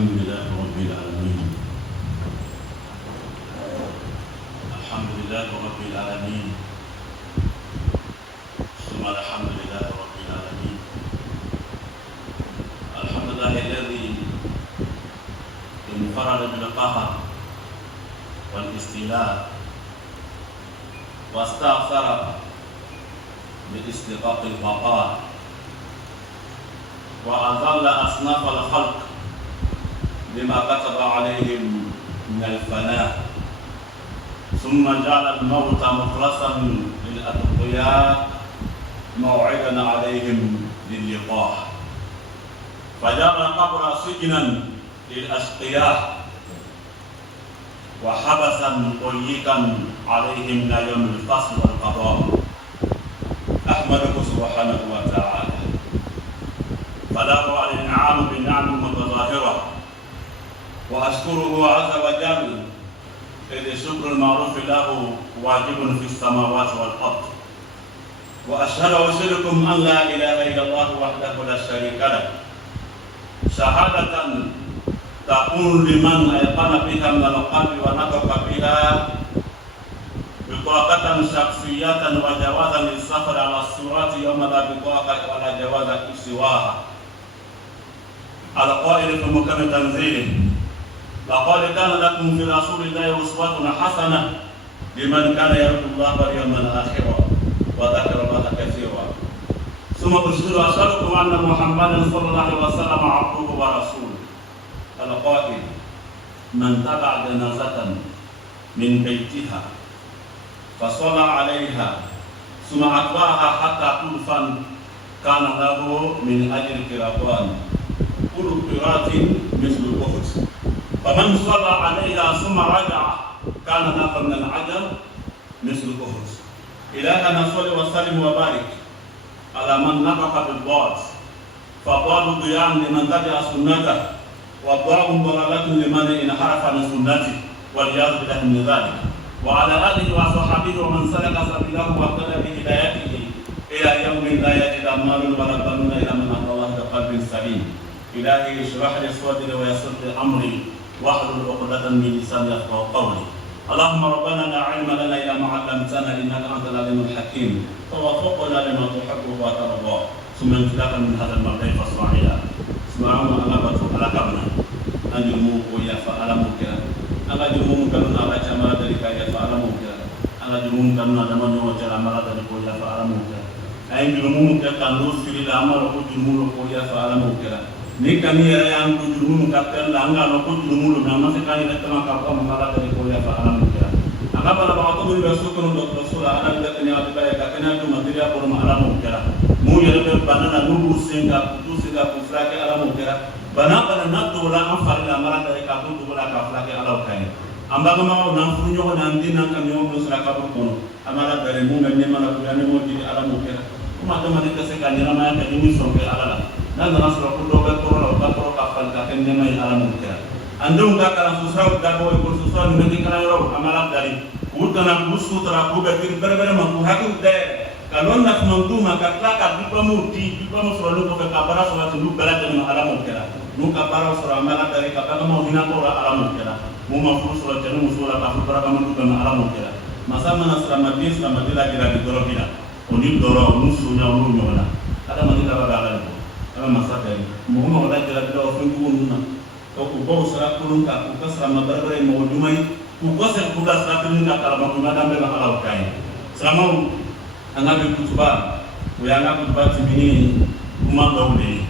الحمد لله رب العالمين. الحمد لله رب العالمين. ثم الحمد لله رب العالمين. الحمد لله الذي انفرد بالقهر والاستيلاء واستأثر باستحقاق البقاء وأذل أصناف الخلق بما كتب عليهم من الفناء، ثم جعل الموت مخلصا للأتقياء موعدا عليهم للقاء، فجعل القبر سجنا للأشقياء وحبسا ضيقا عليهم من يوم الفصل والقضاء. أحمده سبحانه وتعالى فله على الإنعام بالنعم المتظاهرة، وأشكره عز وجل إذ شكر المعروف له واجب في السماوات والأرض، وأشهد وأشهدكم أن لا إله إلا الله وحده لا شريك له شهادة تكون لمن أيقن بها من القلب ونطق بها بطاقة شخصية وجوازا للسفر على الصراط يوم لا بطاقة ولا جواز سواها. القائل في محكم تنزيله: لقد كان لكم في رسول الله أسوة حسنة لمن كان يرجو الله واليوم الآخر وذكر الله كثيرا. ثم أشهدكم أن محمدا صلى الله عليه وسلم عبده ورسوله. القائل: من تبع جنازة من بيتها فصلى عليها ثم أتبعها حتى تدفن كان له من أجر قيراطان، كل قيراط مثل أحد، فمن صلى عليها ثم رجع كان له من الأجر مثل أحد. إلهنا صل وسلم وبارك على من نطق بالضاد، فضاد ضياء لمن تبع سنته، وضاء ضلالة لمن انحرف عن سنته والعياذ بالله من ذلك، وعلى آله وصحبه ومن سلك سبيله واهتدى بهدايته إلى يوم لا يجد مال ولا بنون إلا من أتى الله بقلب سليم. إلهي اشرح لي صدري ويسر لي أمري واحلل عقدة من لساني يفقهوا قولي. اللهم ربنا لا علم لنا إلا ما علمتنا إنك أنت العليم الحكيم، فوفقنا لما تحب وترضى. ثم انطلاقا من هذا الموضوع فصاعدا سمعوا أغلبة على كبنا أن يرموك ويا فألمك ألا يرمون كانوا على جمال ذلك يا فألمك ألا يرمون كانوا على من يوجد عمل ذلك ويا فألمك أي يرمون كانوا سيري العمل ويرمون ويا فألمك نكني yang tujuh kapten langgar aku tujuh nama sekali datang kapal mengalah dari kuliah faham mungkin. Angkat pada waktu itu bersyukur untuk Rasulullah ada kita kena ada banyak kena itu material pun malam mungkin. Mu yang berbanan nunggu sehingga kufrake alam mungkin. Banak pada nak dola amfar amalan dari kapal dola kafrake alam kain. Amba kemau nampunya nanti nak kami mau berusaha kapal pun amalan dari mu menyemala bulan mu jadi alam mungkin. Umat teman kita sekarang nama yang ini sampai alam. Dan nasrul kudoga toro kafal kaken nyamai alam mukira andung kakaran susau dabo ikut susau nanti kana ro amalat dari utana busu tara buga tir berbeda mampu hakku de kalau nak mampu maka klaka dipamu selalu ko kabara salat nu bala dengan alam mukira nu kabara sura amalat dari kapal mau hina ko alam mukira mu mampu salat jenu musula kafal berapa mampu dengan alam mukira masa mana selama lagi doro bila oni doro musunya nyona ada mani dabaga masa dari mohon Allah jalla jalla fungku nuna to ku bawa sara kulun ka ku kasama barbare mo dumai ku kosel ku das sara kulun ka kala mo madam be halau kai selama anga bi kutuba ku yanga kutuba tibini kuma dawle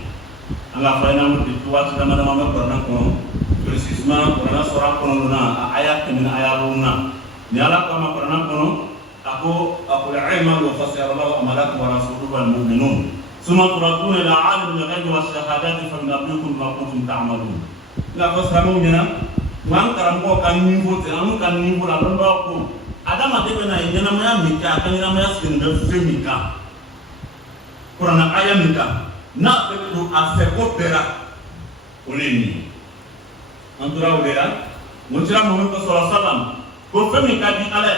anga fayna mo di tuwa ta mana mama korna ko precisement korna sara kono na ayat min ayaruna ni ala kama korna kono aku ilma wa fasira Allah amalakum wa rasuluhu wal mu'minun. ثم تردون إلى عالم الغيب والشهادات فينبئكم بما كنتم تعملون. لا فسرمو جنا وان كرامو كان نيفو تنامو كان نيفو لا لندوكو ada mate bena jana maya mika kan jana maya sin de femika kurana aya mika na be ku afeko pera ulini antura ulera mutira muhammad sallallahu alaihi wasallam ko femika di ale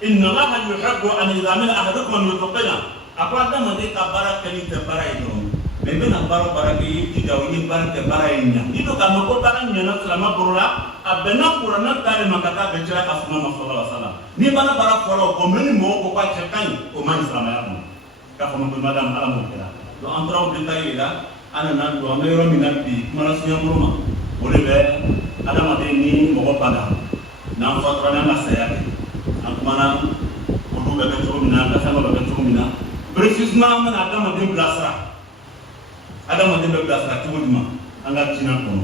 inna allaha yuhibbu an idha min ahadukum yutqina apa ada mate kabara kali tabara itu mais bena bara ke ki daw ni barke bara nya ni do ka no ko bara nya na salama borola abena qur'ana tare makata be jira ka sunna sallallahu alaihi wasallam ni bana bara folo ko meni mo ko kwa chekan ko man salama ya ka ko mo madam ala mo kala do antra o detail la ana nan do amero minati mala sunya buruma ole be ada mate ni mo ko pada na fatra na saya akmana ko do be to mina ka sama be to mina précisément mana ada mate blasra ada mate blasra to ma anga tina ko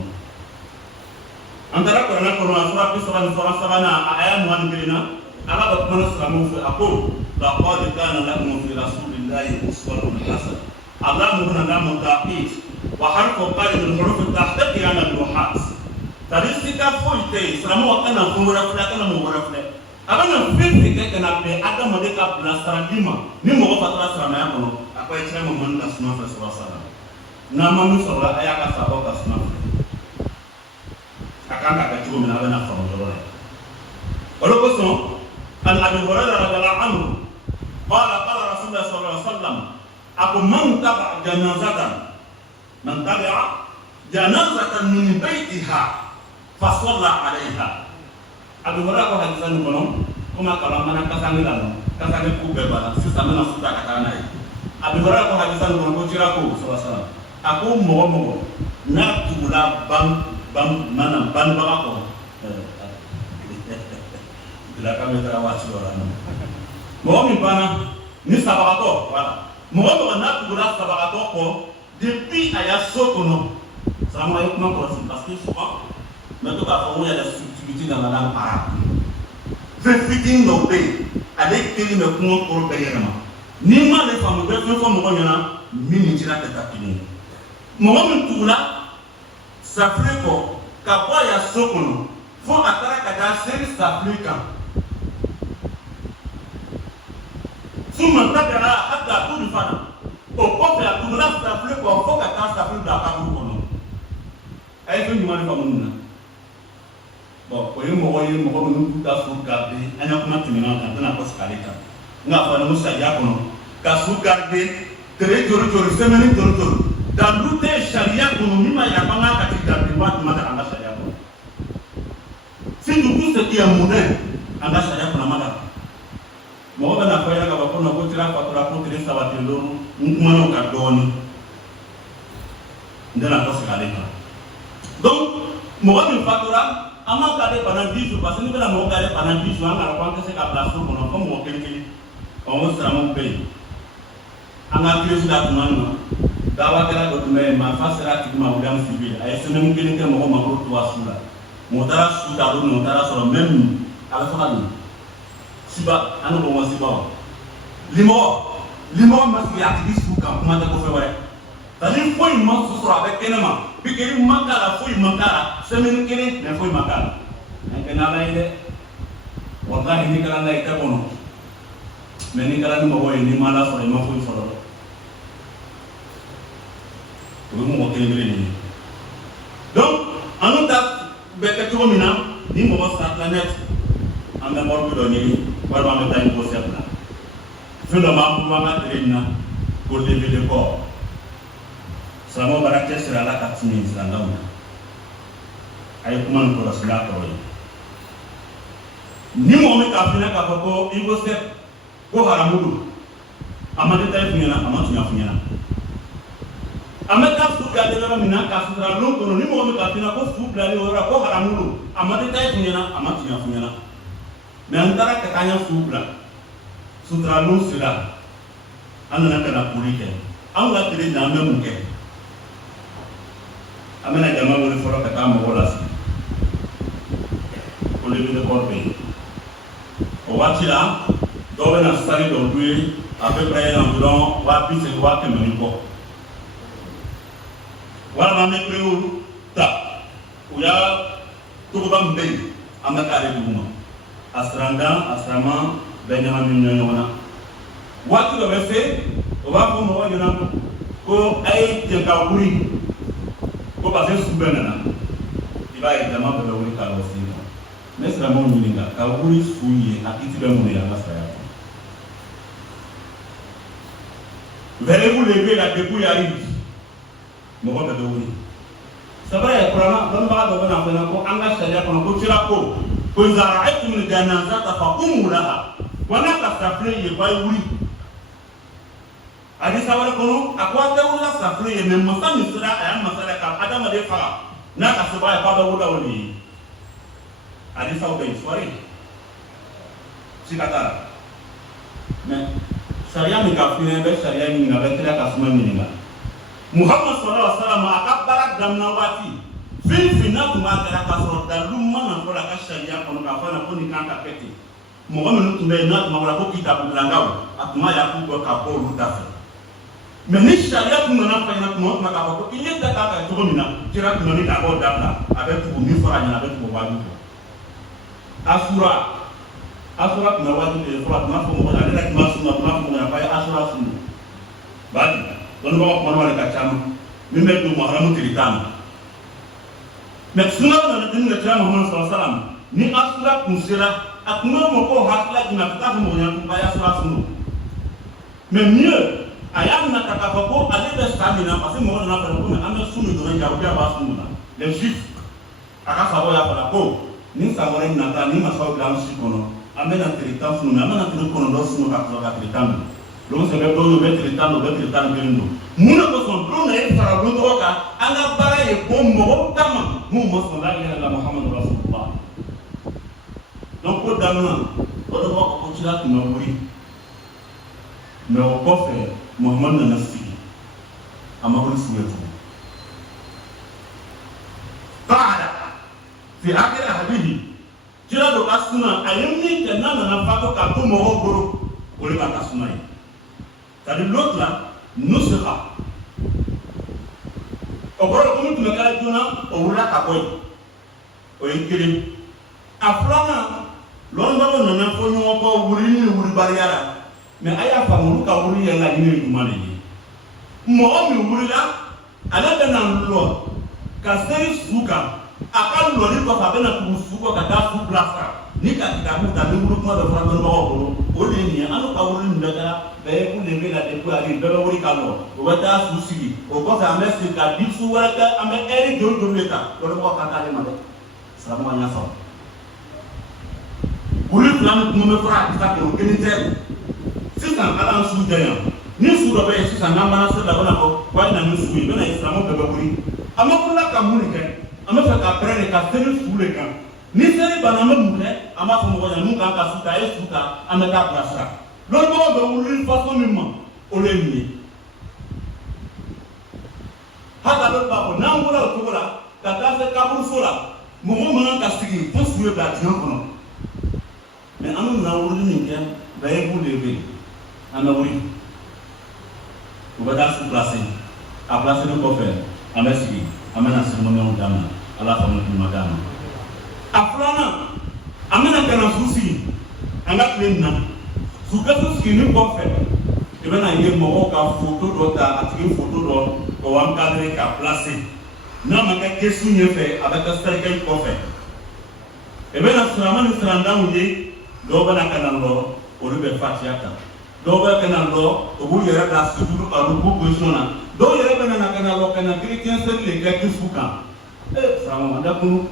antara Quran ko na sura sabana ayat wan bilina ala ba kuma salamu fi aqul laqad kana lakum fi rasulillahi uswatun hasanah Allah muna namu taqis wa harfu qalb al-huruf at-tahqiq yana al-luhat tadisika foite salamu wakana kumura fulakana mumura fulakana abana fifi ke kana be ada mode ka blasra lima ni mo fatra salama ya kono akwa ichira mo manna sunna fa sallallahu na mamu sallallahu ayaka sabo ka sunna akanga ka chuo mina bana fa mo wala ko so an abi hurairah radhiyallahu anhu qala rasulullah sallallahu alaihi wasallam aku man tabi'a janazatan min baitiha fa shalla 'alaiha abu hurairah ko hadisan kono kuma kala mana kasangila ku be bala sisa mana futa kata nai abu hurairah ko hadisan kono ko tira ko sallallahu alaihi wasallam aku mo na tugula bam mana ban baga ko bila kami terawat orang mo mi bana ni sabaga ko wala mo na tugula sabaga ko depuis aya sokono salamu alaykum ko parce que souvent mais to ka ko ya la subtilité dans la langue arabe fait fitin no be avec teli me ko ko be yana ni ma le famu be fo mo nyana mini tira ta tapini mo mi tugula safreko kabwa ya sokono fo atara kada seri safrika suma tabara hatta tudfana o kofe ya tugula safreko fo kata safrika ka kono ay ko nyuma fa munna bo ko yimo mun da fu garde anya kuma timina kan tana ko skaleka nga fa no musa ya kono ka su garde tere joro semeni joro dan lute sharia kono mima ya banga katika watu mata anga sharia kono si ndugu setia muda anga sharia kono mata mo bana ko ya ka ko no ko tira ko tra ko tire sawati lo ngumano ka doni ndana ko skaleka donc mo wami fatura ama ka de bana bisu parce que ni bana mo ka de bana bisu anga ko ka se ka place kono ko mo kelkeli o mo sara mo pe anga kristo da kumano dawa kala do tume ma fasara ti ma udam civil ay senen kene ke mo ma ko to asula mo tara su ta do mo tara so même ala so kan siba anu bo mo siba limo mas ya ti su kan kuma ta ko fe wore tani foi mo so so avec kenema bi kene makala foi makala senen kene me foi makala en kenala ide wallahi ni kala ngai ta kono mais ni kala ni mo woy ni mala so ma foi so donc anu ta beke to mina ni mo sa planet am na morbi do ni war ma tan ko sepla fundo ma ko ma trina ko de ko samo barakte sira la katini sira ndaw ay ko man ko rasula ko ni mo me ka fina ka ko ingo sep ko haramudu amade tay fina amatu nya fina ameka fu gade la mina ka fu ra no kono ni mo me ka fina ko fu blali ora ko haramudu amade tay fina amatu nya fina me antara ka kanya fu bla sutra no sira anana kana pulike an la tele na me muke amena jama mo foro ka kama wala si ko le bi ko be o watila do be na sari do dué à peu près environ wa bi se wa ke mani ko wala ma me preu ta uya to ba mbe amaka re duma asrama benyama min nyona watu do be fe o ba ko mo wajona ko ay te ka wuri ko ba se subena iba e dama be wuri ka wasi mais la mo nyinga ka wuri fuye akiti be mo ya masaya. Verrez-vous lever la débrouille arrive. mɔgɔ bɛɛ bɛ wuli sabara ye kuranna dɔnnibaga dɔ bɛ na fɛnɛ ko an ka sariya kɔnɔ ko kira ko nzara aytumul janazata fa qumu laha wa n'a ka safile ye ba ye wuli hadisa wɛrɛ kɔnɔ a ko a tɛ wuli la safile ye mɛ masa min sera a y'a masala ka adamaden faga n'a ka seba ye k'a bɛ wuli o de ye hadisaw bɛ yen sɔri siga t'a la mɛ sariya min ka fiɲɛ bɛ sariya ɲininka a bɛ kira ka suma ɲininka Muhammad sallallahu alaihi wasallam a ka baara daminɛ waati fɛn fɛn n'a tun b'a kɛra k'a sɔrɔ dalu mana fɔ a ka sariya kɔnɔ k'a fɔ a ɲɛna ko nin kan ka kɛ ten mɔgɔ minnu tun bɛ yen n'a tun b'a fɔ ko kitabudilankaw a tun b'a yakubɔ ka bɔ olu da fɛ mɛ ni sariya tun nana fɔ ɲɛna tuma o tuma k'a fɔ ko i ye da k'a kan cogo min na kira tun nana k'a b'o dabila a bɛ tugu min fɔra a ɲɛna a bɛ tugu wajibi kɔ asura tun bɛ wajibi de fɔlɔ a tun b'a fɔ mɔgɔ ale yɛrɛ tun b'a sunna a tun b'a fɔ mɔgɔ ye a ye asura sunna baadi dɔnnibagaw kumana de ka ca min bɛ don muharamu tile tan na mɛ sunna nana den ka kira Muhammad sallallahu alaihi wasallam ni asura kun sera a tun bɛ mɔgɔw hakili jigin a tun t'a fɔ mɔgɔ ɲɛna ko a ye asura sunna mɛ mieux a y'a minɛ k'a fɔ ko ale bɛ sa min na parce que mɔgɔ nana fɔ ko an bɛ sun min dɔrɔn jagoya b'a sun na les juifs a ka sababu y'a fɔ ko ni san wɛrɛ nata ni masaw bila an si kɔnɔ an bɛna tile tan sun na an bɛna tile kɔnɔntɔn sun ka sɔrɔ ka tile tan don donc c'est vrai dɔw bɛ tile tan don bɛ tile tan ni kelen don mun de kosɔn don na e fara don tɔgɔ kan an ka baara ye ko mɔgɔw ta ma mun ma sɔn n'a yɛrɛ la Muhammadu Rasulullah donc ko daminɛ o de b'a fɔ ko cila tun bɛ wuli mɛ o kɔfɛ Muhammadu nana sigi a ma wuli sugu ye tugun baada fi akiri habibi cila dɔ ka suna a ye min kɛ n'a nana fato k'a to mɔgɔw bolo o de b'a ka suna ye c'est-à-dire l'autre là nusra o kɔrɔ ko min tun bɛ kɛra joona o wulila ka bɔ yen o ye kelen a filanan lɔnnibagaw nana fɔ ɲɔgɔn kɔ wuli ni wulibaliya la mɛ a y'a faamu olu ka wuli yɛrɛ laɲini ye jumɛn de ye mɔgɔ min wulila ale bɛna lɔ ka seri su kan a ka lɔli kɔfɛ a bɛna tugu su kɔ ka taa su bilasira ni ka kitabu ta ni wuli kuma bɛ fɔra dɔnnibagaw bolo o de ye nin ye an n'u ka wuli nin bɛɛ kɛra bɛɛ ye k'u lebe la depuis ali bɛɛ bɛ wuli ka lɔ o bɛ taa su sigi o kɔfɛ an bɛ segin ka di su wɛrɛ kɛ an bɛ ɛri joli joli de ta dɔnnibagaw ka taa ale ma dɛ silamɛw an y'a faamu wuli fila min kun bɛ fɔra a kita kɔnɔ kelen tɛ sisan ala an su janya ni su dɔ bɛ yen sisan n'an mana se la o na fɔ wa na ni su ye bɛna ye silamɛw bɛɛ bɛ wuli an bɛ wulila ka mun de kɛ an bɛ fɛ ka pɛrɛn de ka seli su de kan ni seli banna an bɛ mun kɛ an b'a fɔ mɔgɔ ɲɛna mun kan ka su ta a ye su ta an bɛ taa bilasira lɔnnibagaw bɛ wuli façon min ma o de ye nin ye hali ale b'a fɔ n'an bɔra o cogo la ka taa se kaburuso la mɔgɔ man kan ka sigi fo su ye bila dingɛ kɔnɔ mɛ an bɛ na wuli min kɛ bɛɛ ye b'u de bɛ yen an bɛ wuli u bɛ taa su pilase a pilaseni kɔfɛ an bɛ sigi an bɛna sɛrimɔniyaw daminɛ ala ka mun ma d'a ma a filanan an bɛna ka na su sigi an ka tile nin na su kɛsu siginin kɔfɛ i bɛna ye mɔgɔw ka foto dɔ ta a tigi foto dɔ o an kadiri ka pilase n'a ma kɛ kesu ɲɛfɛ a bɛ kɛ sɛrikɛli kɔfɛ i bɛna sirama ni sirandanw ye dɔw bɛna ka na lɔ olu bɛ fatiya ta dɔw bɛ ka na lɔ o b'u yɛrɛ da sujudu a ruku position na dɔw yɛrɛ bɛ na ka na lɔ ka na chrétien seli de kɛ kisu kan sirama ma dakunu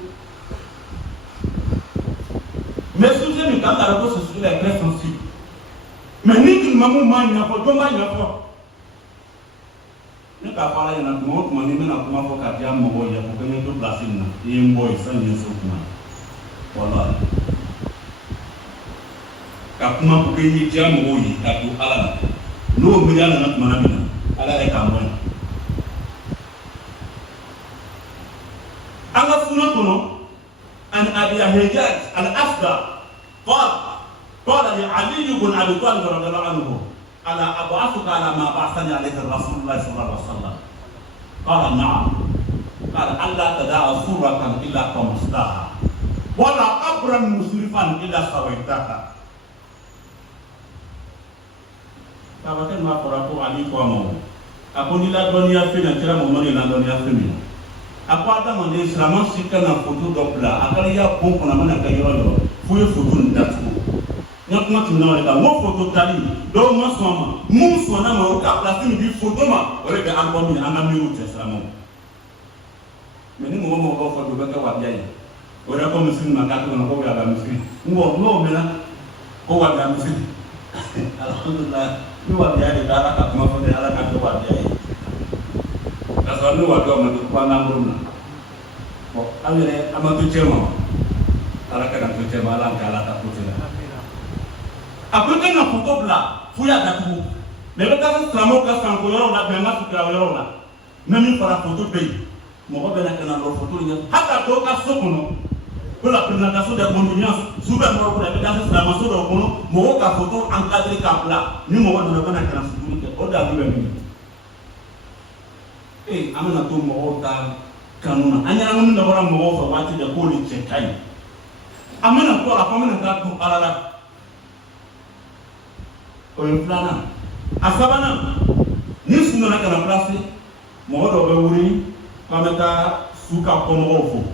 mais sujet min kan ka la ko ce sujet est très sensible mais ni tilimamu m'a ɲɛfɔ jɔn b'a ɲɛfɔ ne k'a fɔ ala ɲɛna tuma o tuma ni bɛna kuma fɔ k'a diya mɔgɔw ye ko n ye to place nin na i ye n bɔ yen sanni n ye so kuma wala ka kuma ko k'i ye diya mɔgɔw ye k'a to ala la n'o miiriya nana tuma min na ala yɛrɛ k'an bɔ yen an ka suna kɔnɔ an abi ahijat al afda قال لعلي بن ابي طالب رضي الله عنه الا ابعثك على ما بعثني عليه رسول الله صلى الله عليه وسلم قال نعم قال الا تدع صوره الا طمستها ولا قبرا مسرفا الا سويتها kabakan ma fɔra ko ali ko ma a ko ni la dɔnniya fɛn na kira mamadu la dɔnniya fɛn min a ko adamaden silamɛ si ka na foto dɔ bila a ka y'a bon kɔnɔ a mana kɛ yɔrɔ yɔrɔ fo ye foto nin datugu n ka kuma tɛmɛna o de kan n ko foto tali dɔw ma sɔn a ma mun sɔnna ma o ka pilasi min di foto ma o de bɛ album ye an ka miiriw cɛ silamɛw mais ni mɔgɔ mɔgɔ b'a fɔ dɔ bɛ kɛ wabiya ye o yɛrɛ ko misiri ma k'a to kɔnɔ ko wabiya misiri n ko n'o mɛnna ko wabiya misiri alhamdulilah ni wabiya de bɛ ala ka kuma fɔ ne ala ka kɛ wabiya ye k'a sɔrɔ ni wabiya ma to ko an k'an bolo na bon an yɛrɛ an ma to cɛ ma ala ka to cɛ ma ala ka ala ka ko cɛ la a ko kɛ na foto bila fo y'a datugu mais bɛ taa silamɛw ka sanko yɔrɔ la bɛn ka sutura yɔrɔ la même min fara foto bɛ yen mɔgɔ bɛ na ka na lɔ foto ɲɛ hali ka dɔw ka so kɔnɔ ko la présentation des condoléances su bɛ nɔrɔ ko la i bɛ taa se silamɛso dɔw kɔnɔ mɔgɔw ka foto encadré k'a bila ni mɔgɔ donna bɛ na ka na suturu kɛ o dalu bɛ min an bɛna to mɔgɔw ta kanu na an ɲɛnamini dabɔra mɔgɔw fɛ waati bɛɛ k'o de cɛ ka ɲi an bɛna to a fɔ an bɛna taa to ala la o ye filanan a sabanan ni su nana ka na place mɔgɔ dɔw bɛ wuli k'an bɛ taa su ka kɔmɔgɔw fo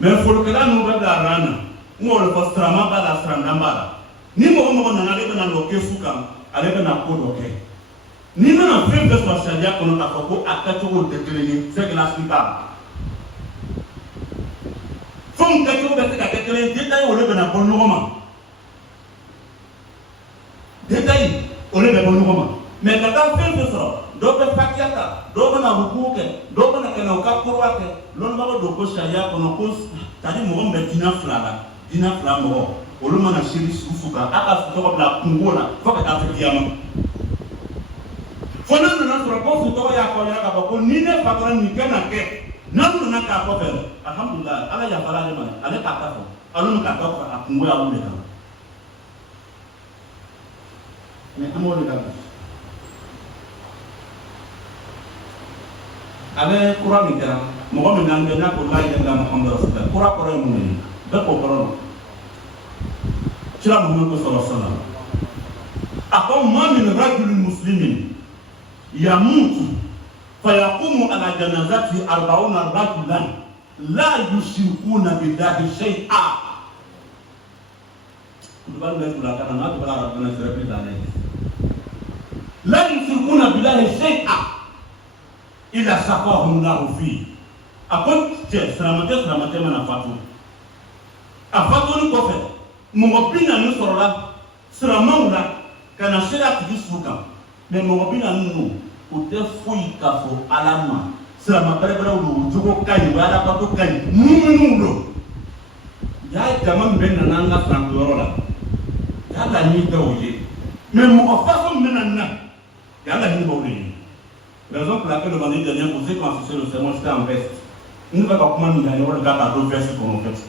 mais folikɛla ninnu bɛ bila ran na n b'o de fɔ sirama b'a la sirandan b'a la ni mɔgɔ mɔgɔ nana ale bɛna lɔ kɛ su kan ale bɛna ko dɔ kɛ n'i nana fɛn bɛɛ sɔrɔ sariya kɔnɔ k'a fɔ ko a kɛcogo tɛ kelen ye c'est que la suite t'a fɛnw kɛcogo bɛ se ka kɛ kelen ye détail o de bɛna bɔ ɲɔgɔn ma détail o de bɛ bɔ ɲɔgɔn ma mais ka taa fɛn bɛɛ sɔrɔ dɔw bɛ fatiya ta dɔw bɛ na ruku kɛ dɔw bɛ na kɛnɛ u ka korowa kɛ lɔnnibagaw don ko sariya kɔnɔ ko c'est-à-dire mɔgɔ min bɛ diinɛ fila la diinɛ fila mɔgɔ olu mana seli su kan a ka tɔgɔ bila kungo la fo ka taa se kiyama fo n'a nana sɔrɔ ko su tɔgɔ y'a fɔ ɲɛna k'a fɔ ko ni ne fatɔra nin kan ka kɛ n'an nana k'a kɔfɛ alhamdulilayi ala yafara ale ma ale k'a ta fɔ ale ma k'a ta fɔ a kungo y'a wuli kan mais an b'o de la ale kura min kɛra mɔgɔ min n'an bɛ n'a ko la ilaha muhamadu rasulullah kura kɔrɔ ye mun ye bɛɛ k'o kɔrɔ dɔn kira muhamadu sallallahu alaihi wa sallam a ko ma min rajulin muslimin yamutu fayaqumu ala janazati 40 rajulan la yushrikuna billahi shay'a kudubal bɛ kula kana n'a tɔgɔ la rabbana sirafin dalen la yushrikuna billahi shay'a ila safahum lahu fi a ko cɛ siramatɛ mana fatu a fatuli kɔfɛ mɔgɔ 40 sɔrɔla siramaw la ka na se a tigi su kan mais mɔgɔ 40 ninnu o tɛ foyi k'a fɔ ala ma sirama bɛrɛbɛrɛw don o jogo ka ɲi o alabato ka ɲi muminunw don y'a jama min bɛ nana an ka sankoyɔrɔ la y'a laɲini bɛ o ye mais mɔgɔ façon min bɛ na y'a laɲini bɛ o de ye raison pour laquelle l'année dernière vous avez constitué le serment j'étais en veste ne va pas comment nous gagnons le gars à deux vestes qu'on en fait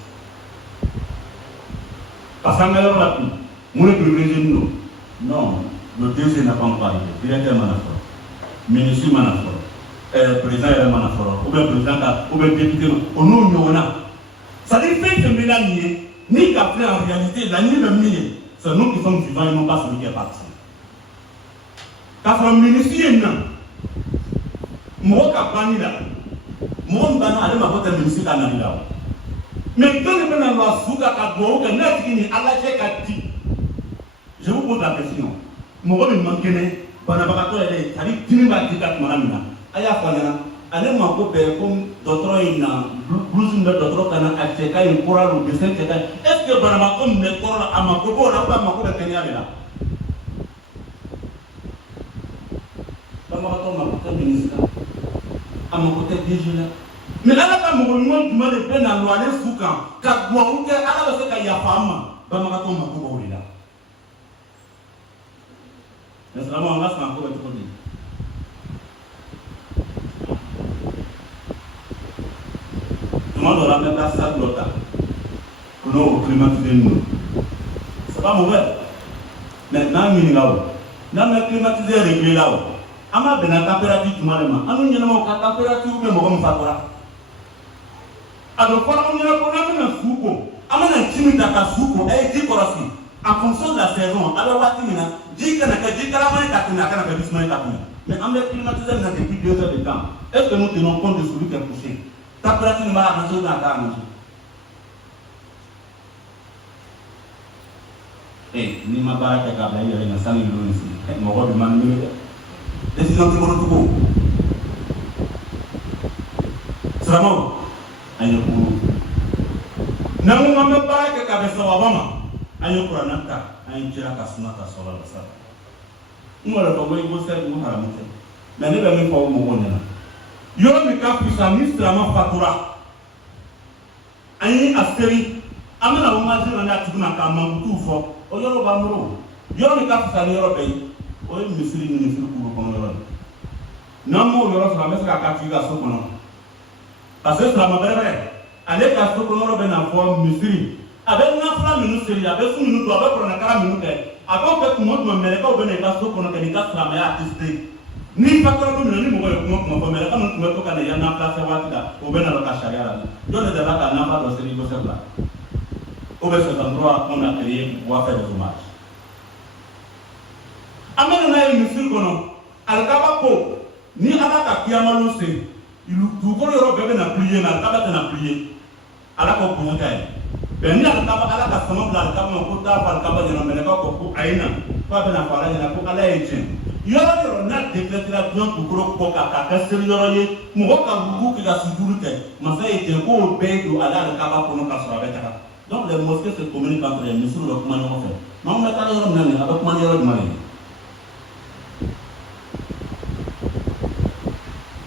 parce qu'en gagnant la pluie mon privilégié nous non le deuxième n'a pas encore arrivé directeur Manafort ministre Manafort président Manafort ou bien président ou bien député au nom de Yona ça dit fait que Mélanie ni qu'après en réalité la nuit même ni c'est nous qui sommes vivants et non pas celui qui est parti car le ministre est non mɔgɔ ka banni la mɔgɔ min banna ale ma ko tɛ minisi ka nali la o mais dɔ de bɛ na lɔ a su kan ka dugawu kɛ n'a tigi ni ala cɛ ka di je vous pose la question mɔgɔ min man kɛnɛ banabagatɔ yɛrɛ ye c'est à dire dimi b'a di ka tumana min na a y'a fɔ a ɲɛna ale ma ko bɛɛ ko dɔgɔtɔrɔ in na blouse min bɛ dɔgɔtɔrɔ kan na a cɛ ka ɲi kura don dessin cɛ ka ɲi est ce que banabagatɔ min bɛ tɔɔrɔ la a ma ko b'o la ou a ma ko bɛ kɛnɛya de la banabagatɔ ma ko tɛ minisi la a mako tɛ DG la mais ala ka mɔgɔ ɲuman jumɛn de bɛ na lɔ ale su kan ka dugawu kɛ ala bɛ se ka yafa an ma banabagatɔ mako b'o de la mais silamɛw an ka san ko bɛ cogo di tuma dɔ la an bɛ taa salle dɔ ta n'o climatisé ninnu c'est pas mauvais mais n'an ɲininka o n'an bɛ climatisé réglé la o an b'a bɛnna température jumɛn de ma an n'u ɲɛnamaw ka température bɛ mɔgɔ min fatura a bɛ fɔra anw ɲɛna ko n'an bɛna su ko an bɛna ji min ta ka su ko a ye ji kɔlɔsi en fonction de la saison a bɛ waati min na ji kana kɛ ji kalaman ye ka tɛmɛ a kana kɛ jisuma ye ka tɛmɛ mais an bɛ climatiser nin na depuis 2 heures de temps est ce que nous tenons compte de celui qui est poussé température min b'a arranger ou n'a t'a arranger n'i ma baara kɛ k'a bila i yɛrɛ ɲɛ sanni ninnu ni sigi mɔgɔ bɛ man nimiri dɛ décision t'i bolo tugun silamɛw an ye kuru n'an ko an bɛ baara kɛ k'a bɛ sababa ma an ye kuranɛ ta an ye kira ka suna ta sɔrɔ la sa n wɛrɛ fɔ ko i ko sɛ ko haramu tɛ mɛ ne bɛ min fɔ o mɔgɔw ɲɛna yɔrɔ min ka fisa ni silamɛ fatura an ye a seri an bɛna o mazi na n'a tigi na k'a mankutu fɔ o yɔrɔ b'an bolo yɔrɔ min ka fisa ni yɔrɔ bɛɛ ye o ye misiri ni misiri kuru kɔnɔ yɔrɔ ye n'an m'o yɔrɔ sɔrɔ an bɛ se k'a k'a tigi ka so kɔnɔ parce que silamɛ bɛrɛ ale ka so kɔnɔ yɔrɔ bɛ na fɔ misiri a bɛ nafila minnu seri a bɛ su minnu don a bɛ kuranɛkara minnu kɛ a b'aw kɛ tuma o tuma mɛlɛkɛw bɛ na i ka so kɔnɔ ka n'i ka silamɛya attesté ni fatura don ni mɔgɔ ye kuma fɔ mɛlɛkɛ minnu tun bɛ to ka na i ka nafila kɛ waati la o bɛ na dɔ ka sariya la jɔn de delila ka nafila dɔ seri Joseph la o bɛ c'est un droit qu'on a créé pour pouvoir faire des hommages an bɛ n'a ye misiri kɔnɔ alikaba ko ni ala ka kiyamalo se dugukolo yɔrɔ bɛɛ bɛ na plier mais alikaba tɛ na plier ala ko bonya ka ye bɛn ni alikaba ala ka sama bila alikaba ma ko taa fɔ alikaba ɲɛna mɛlɛkɛw ko ko a ye na ko a bɛ na fɔ ala ɲɛna ko ala ye tiɲɛ yɔrɔ yɔrɔ n'a décrétera diɲɛ dugukolo kɔ k'a kɛ seli yɔrɔ ye mɔgɔ ka ruku kɛ ka sujuru kɛ masa ye tiɲɛ k'o bɛɛ don ale alikaba kɔnɔ k'a sɔrɔ a bɛ taga donc les mosquées se communiquent entre elles misiriw bɛ kuma ɲɔgɔn fɛ maa min bɛ taga yɔrɔ min na nin a bɛ kuma ni yɔrɔ jumɛn de ye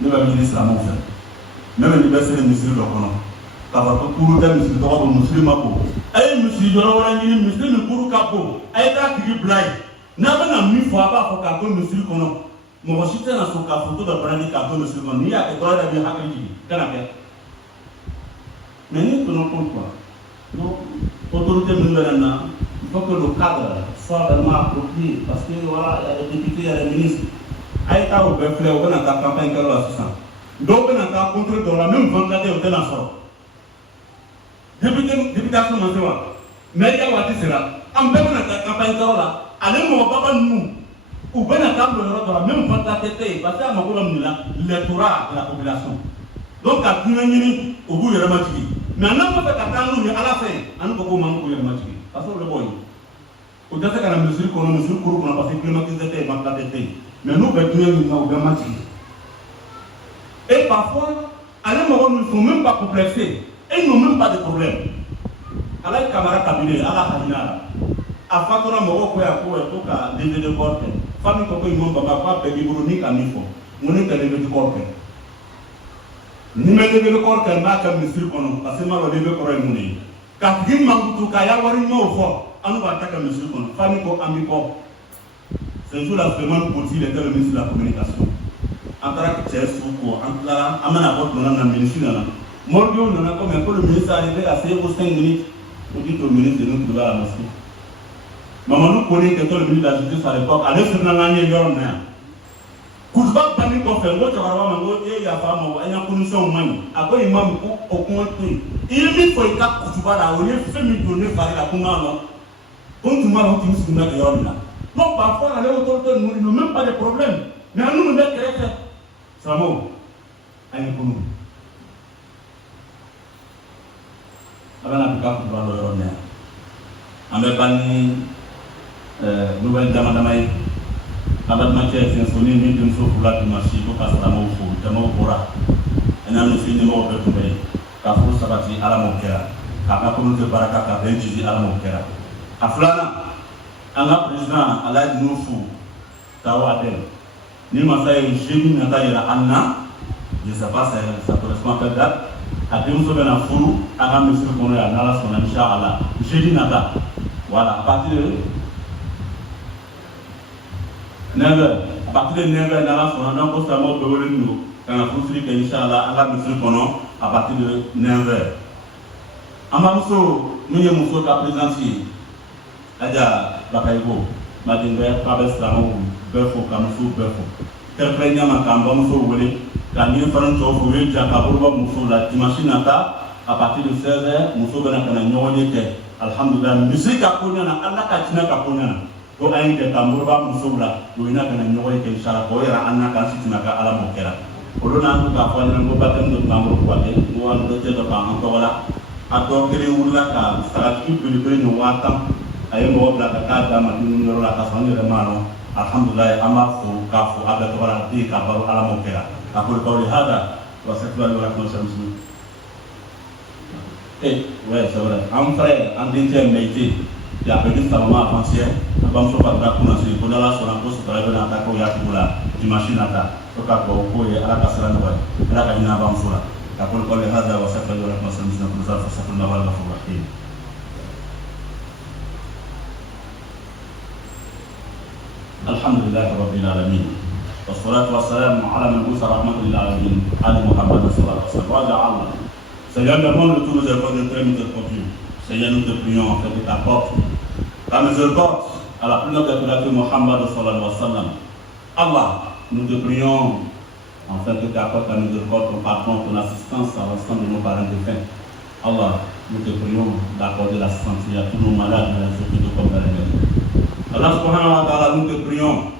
ne bɛ ɲini silamɛw fɛ ne bɛ nin bɛ seli misiri dɔ kɔnɔ k'a fɔ ko kuru tɛ misiri tɔgɔ bɔ misiri ma bon a ye misiri yɔrɔ wɛrɛ ɲini misiri min kuru ka bon a ye taa tigi bila yen n'a bɛ na min fɔ a b'a fɔ k'a to misiri kɔnɔ mɔgɔ si tɛna sɔn k'a fɔ to bɛ barani k'a to misiri kɔnɔ n'i y'a kɛ dɔrɔn yɛrɛ b'i hakili jigin kana kɛ mais ni tenons compte quoi donc autorité minnu bɛ na il faut que le cadre soit vraiment approprié parce que voilà il y a des députés il y a des ministres a ye taa o bɛɛ filɛ o bɛna taa campagne kɛyɔrɔ la sisan dɔw bɛna taa contre dɔw la même vendredi o tɛna sɔrɔ députation ma se wa mais i ka waati sera an bɛɛ bɛna taa campagne kɛyɔrɔ la ale mɔgɔ baba ninnu u bɛna taa bila yɔrɔ dɔ la même vendredi tɛ yen parce que a mago bɛ mun na l'électorat de la population donc ka dunan ɲini o b'u yɛrɛ majigin mais n'an bɛ fɛ ka taa n'u ye ala fɛ ani ko ko man k'u yɛrɛ majigin parce que o de b'o ye o tɛ se ka na misiri kɔnɔ misiri kuru kɔnɔ parce que climatisé tɛ yen vendredi tɛ yen mais nous bɛ dunan ɲini na o bɛ majigin et parfois ale mɔgɔ ninnu sont même pas complexés et ils n'ont même pas de problème ala ye kamara kabine ala ka hinɛ a la a fatura mɔgɔw ko yan ko ka levée de corps kɛ famille ko ko imam baba k'a bɛɛ b'i bolo ni ka min fɔ n ko ne ka levée de corps kɛ ni bɛ levée de corps kɛ n b'a kɛ misiri kɔnɔ parce que n b'a dɔn levée kɔrɔ ye mun de ye ka tigi mankutu k'a y'a wari ɲumanw fɔ an b'a ta kɛ misiri kɔnɔ famille ko an b'i kɔ ce jour là vraiment Poti était le ministre de la communication an taara cɛ su ko an tilara an bɛna bɔ tuma na ministre nana Mordio nana ko mais ko le ministre arrivé à 5 minutes on dit au ministre de nous trouver à la mosquée Mamadou Kone qui était le ministre de la justice à l'époque ale sirina n'an ye yɔrɔ min na yan kutuba banni kɔfɛ n ko cɛkɔrɔba ma n ko e yafa ma an ka condition man ɲi a ko imam ko o kuma to yen i ye min fɔ i ka kutuba la o ye fɛn min don ne fari la ko n k'a dɔn ko n tun b'a dɔn k'i sigi na kɛ yɔrɔ min na donc parfois ale autorité ninnu ils n'ont même pas de problème mais an minnu bɛ kɛrɛfɛ silamɛw an ye kunu a bɛna bi ka kutuba dɔ yɔrɔ min na an bɛ ban ni nouvelle dama dama ye an balimakɛ Sɛnsoni ni denmuso furula dimanche ko ka silamɛw fo jamaw bɔra an y'an muso ɲɛmɔgɔw bɛɛ tun bɛ yen ka furu sabati ala m'o kɛra k'a ka communauté baraka ka bɛn jigi ala m'o kɛra a filanan an ka président Alaji Nufu Tawo Adel ni masa ye jeudi nata yira an na je sais pas ça correspond à quelle date a denmuso bɛna furu an ka misiri kɔnɔ yan n'ala sɔnna inchallah jeudi nata voilà à partir de 9h à partir de 9h n'ala sɔnna donc ko silamɛw bɛɛ wele don ka na furusiri kɛ inchallah an ka misiri kɔnɔ à partir de 9h an bamuso min ye muso ka présidente ye Aja Bakayiko Madenkɛ k'a bɛ silamɛw bɛɛ fo ka musow bɛɛ fo kɛrɛnkɛrɛnnenya k'an bamusow wele ka nin fana tɔw fo u ye ja ka boloba musow la dimanche nata à partir de 16h musow bɛna ka na ɲɔgɔn ye kɛ alhamdulilah misiri ka ko ɲɛna ala ka tinɛ ka ko ɲɛna ko an ye kɛ k'an boloba musow la u ye na ka na ɲɔgɔn ye kɛ inchallah k'o yɛrɛ an na k'an si tɛna kɛ ala m'o kɛra olu n'an to k'a fɔ an ɲɛna ko baptême dɔ tun b'an bolo kuwa kɛ n ko an dɔ tɛ dɔ k'an tɔgɔ la a dɔ kelen wulila ka sagatigi belebele nin 5000 a ye mɔgɔ bila ka taa d'a ma dumuni yɔrɔ la k'a sɔrɔ n yɛrɛ m'a dɔn alhamdulilayi an b'a fo k'a fo a bɛɛ tɔgɔ la den ka baro ala m'o kɛra a ko kawli hada wa sakibali wa kuma shamsu Et, ouais, c'est vrai. Un frère, un deuxième métier, qui a perdu sa maman avant-hier, il va me faire un coup dans ce qu'on a là sur la poste, pour aller dans la cour, il y a tout là, du machine à ta. Donc, à quoi, au et à la casse la nouvelle. Et là, il y a une avance là. La cour, le hasard, ça fait de la conscience, ça fait de la valeur, ça fait de la Alhamdulillah Rabbil Alamin. Wassalatu wassalamu ala man busa rahmatul lil alamin. Ali Muhammad sallallahu alaihi wa sallam. Seigneur, demande de tous nos efforts de très miséricordieux. Seigneur, nous te prions en fait de ta porte. Ta miséricorde à la plus noble des créatures Muhammad sallallahu alayhi wa sallam. Allah, nous te prions en fait que tu apportes ta miséricorde, ton pardon, ton assistance à l'ensemble de nos parents défunts. Allah, nous te prions d'accorder l'assistance à tous nos malades, à ceux qui te comme dans les maisons. Allah subhanahu wa ta'ala, nous te prions